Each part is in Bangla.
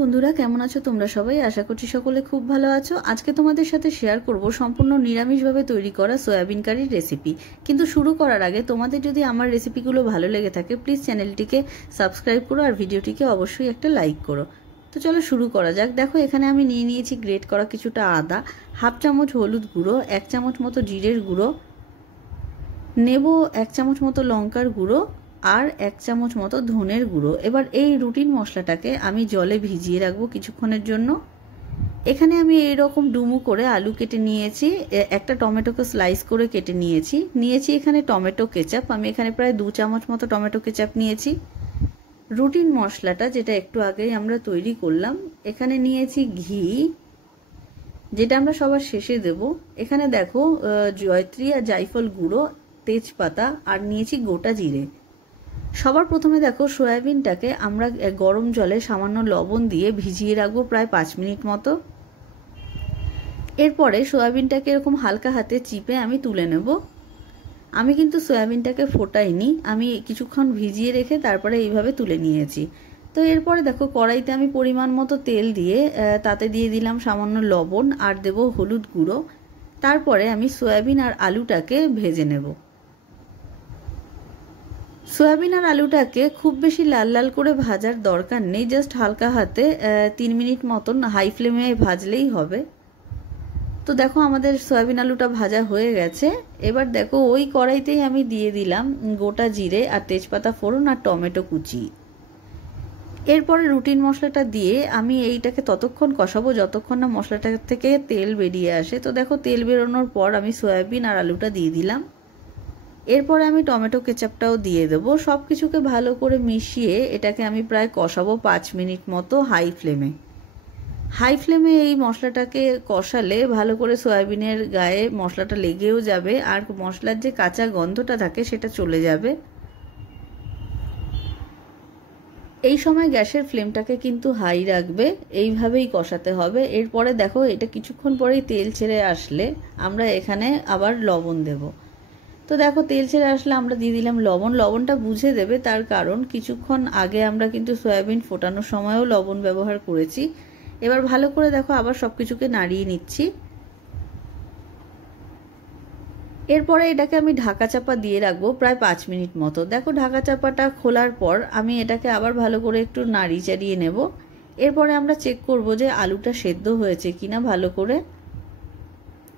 বন্ধুরা, কেমন আছো তোমরা সবাই? আশা করছি সকলে খুব ভালো আছো। আজকে তোমাদের সাথে শেয়ার করব সম্পূর্ণ নিরামিষভাবে তৈরি করা সয়াবিন কারির রেসিপি। কিন্তু শুরু করার আগে তোমাদের যদি আমার রেসিপিগুলো ভালো লেগে থাকে প্লিজ চ্যানেলটিকে সাবস্ক্রাইব করো আর ভিডিওটিকে অবশ্যই একটা লাইক করো। তো চলো শুরু করা যাক। দেখো এখানে আমি নিয়ে নিয়েছি গ্রেট করা কিছুটা আদা, হাফ চামচ হলুদ গুঁড়ো, 1 চামচ মতো জিরের গুঁড়ো, নেব 1 চামচ মতো লঙ্কার গুঁড়ো আর 1 চামচ মতো ধনের গুঁড়ো। এবার এই রুটিন মশলাটাকে আমি জলে ভিজিয়ে রাখবো কিছুক্ষণের জন্য। এখানে আমি এইরকম ডুমু করে আলু কেটে নিয়েছি, একটা টমেটোকে স্লাইস করে কেটে নিয়েছি এখানে টমেটো কেচাপ। আমি এখানে প্রায় 2 চামচ মতো টমেটো কেচাপ নিয়েছি। রুটিন মশলাটা যেটা একটু আগেই আমরা তৈরি করলাম, এখানে নিয়েছি ঘি, যেটা আমরা সবার শেষে দেব। এখানে দেখো জয়ত্রী আর জায়ফল গুঁড়ো, তেজপাতা আর নিয়েছি গোটা জিরে। সবার প্রথমে দেখো সয়াবিনটাকে আমরা গরম জলে সামান্য লবণ দিয়ে ভিজিয়ে রাখবো প্রায় 5 মিনিট মতো। এরপরে সয়াবিনটাকে এরকম হালকা হাতে চিপে আমি তুলে নেব। আমি কিন্তু সয়াবিনটাকে ফোটাইনি, আমি কিছুক্ষণ ভিজিয়ে রেখে তারপরে এইভাবে তুলে নিয়েছি। তো এরপরে দেখো কড়াইতে আমি পরিমাণ মতো তেল দিয়ে তাতে দিয়ে দিলাম সামান্য লবণ আর দেব হলুদ গুঁড়ো। তারপরে আমি সয়াবিন আর আলুটাকে ভেজে নেব। সয়াবিন আর আলুটাকে খুব বেশি লাল লাল করে ভাজার দরকার নেই, জাস্ট হালকা হাতে 3 মিনিট মতন হাই ফ্লেমে ভাজলেই হবে। তো দেখো আমাদের সয়াবিন আলুটা ভাজা হয়ে গেছে। এবার দেখো ওই কড়াইতেই আমি দিয়ে দিলাম গোটা জিরে আর তেজপাতা ফোড়ন আর টমেটো কুচি। এরপরে রুটিন মশলাটা দিয়ে আমি এইটাকে ততক্ষণ কষাবো যতক্ষণ না মশলাটা থেকে তেল বেরিয়ে আসে। তো দেখো তেল বেরোনোর পর আমি সয়াবিন আর আলুটা দিয়ে দিলাম। এরপরে আমি টমেটো কেচাপটাও দিয়ে দেবো। সব কিছুকে ভালো করে মিশিয়ে এটাকে আমি প্রায় কষাবো 5 মিনিট মতো হাই ফ্লেমে। এই মশলাটাকে কষালে ভালো করে সয়াবিনের গায়ে মশলাটা লেগেও যাবে আর মশলার যে কাঁচা গন্ধটা থাকে সেটা চলে যাবে। এই সময় গ্যাসের ফ্লেমটাকে কিন্তু হাই রাখবে, এইভাবেই কষাতে হবে। এরপরে দেখো এটা কিছুক্ষণ পরেই তেল ছেড়ে আসলে আমরা এখানে আবার লবণ দেব। তো দেখো তেল ছেড়ে আসলে আমরা দিয়ে দিলাম লবণ। লবণটা বুঝে দেবে, তার কারণ কিছুক্ষণ আগে আমরা কিন্তু সয়াবিন ফোটানোর সময়ও লবণ ব্যবহার করেছি। এবার ভালো করে দেখো আবার সব কিছুকে নাড়িয়ে নিচ্ছি। এরপরে এটাকে আমি ঢাকা চাপা দিয়ে রাখবো প্রায় 5 মিনিট মতো। দেখো ঢাকা চাপাটা খোলার পর আমি এটাকে আবার ভালো করে একটু নাড়ি চাড়িয়ে নেব। এরপরে আমরা চেক করব যে আলুটা সেদ্ধ হয়েছে কিনা ভালো করে।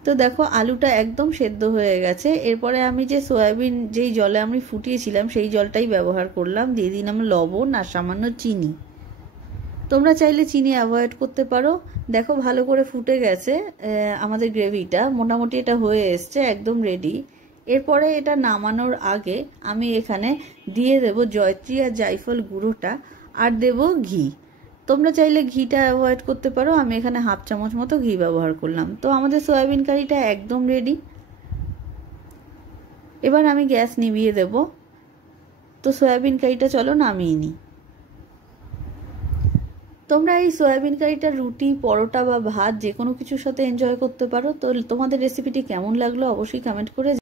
তো দেখো আলুটা একদম সেদ্ধ হয়ে গেছে। এরপরে আমি যে সয়াবিন যেই জলে আমি ফুটিয়েছিলাম সেই জলটাই ব্যবহার করলাম, দিয়ে দিলাম লবণ আর সামান্য চিনি। তোমরা চাইলে চিনি অ্যাভয়েড করতে পারো। দেখো ভালো করে ফুটে গেছে আমাদের গ্রেভিটা, মোটামুটি এটা হয়ে এসছে, একদম রেডি। এরপরে এটা নামানোর আগে আমি এখানে দিয়ে দেব জয়ত্রী আর জায়ফল গুঁড়োটা আর দেব ঘি। তোমরা চাইলে ঘিটা অ্যাভয়েড করতে পারো, আমি এখানে হাফ চামচ মতো ঘি ব্যবহার করলাম। তো আমাদের সয়াবিন কারিটা একদম রেডি। এবার আমি গ্যাস নিভিয়ে দেব। তো সয়াবিন কারিটা চলো নামিয়ে নিই। তোমরা এই সয়াবিন কারিটা রুটি, পরোটা বা ভাত যে কোনো কিছুর সাথে এনজয় করতে পারো। তো তোমাদের রেসিপিটি কেমন লাগলো অবশ্যই কমেন্ট করে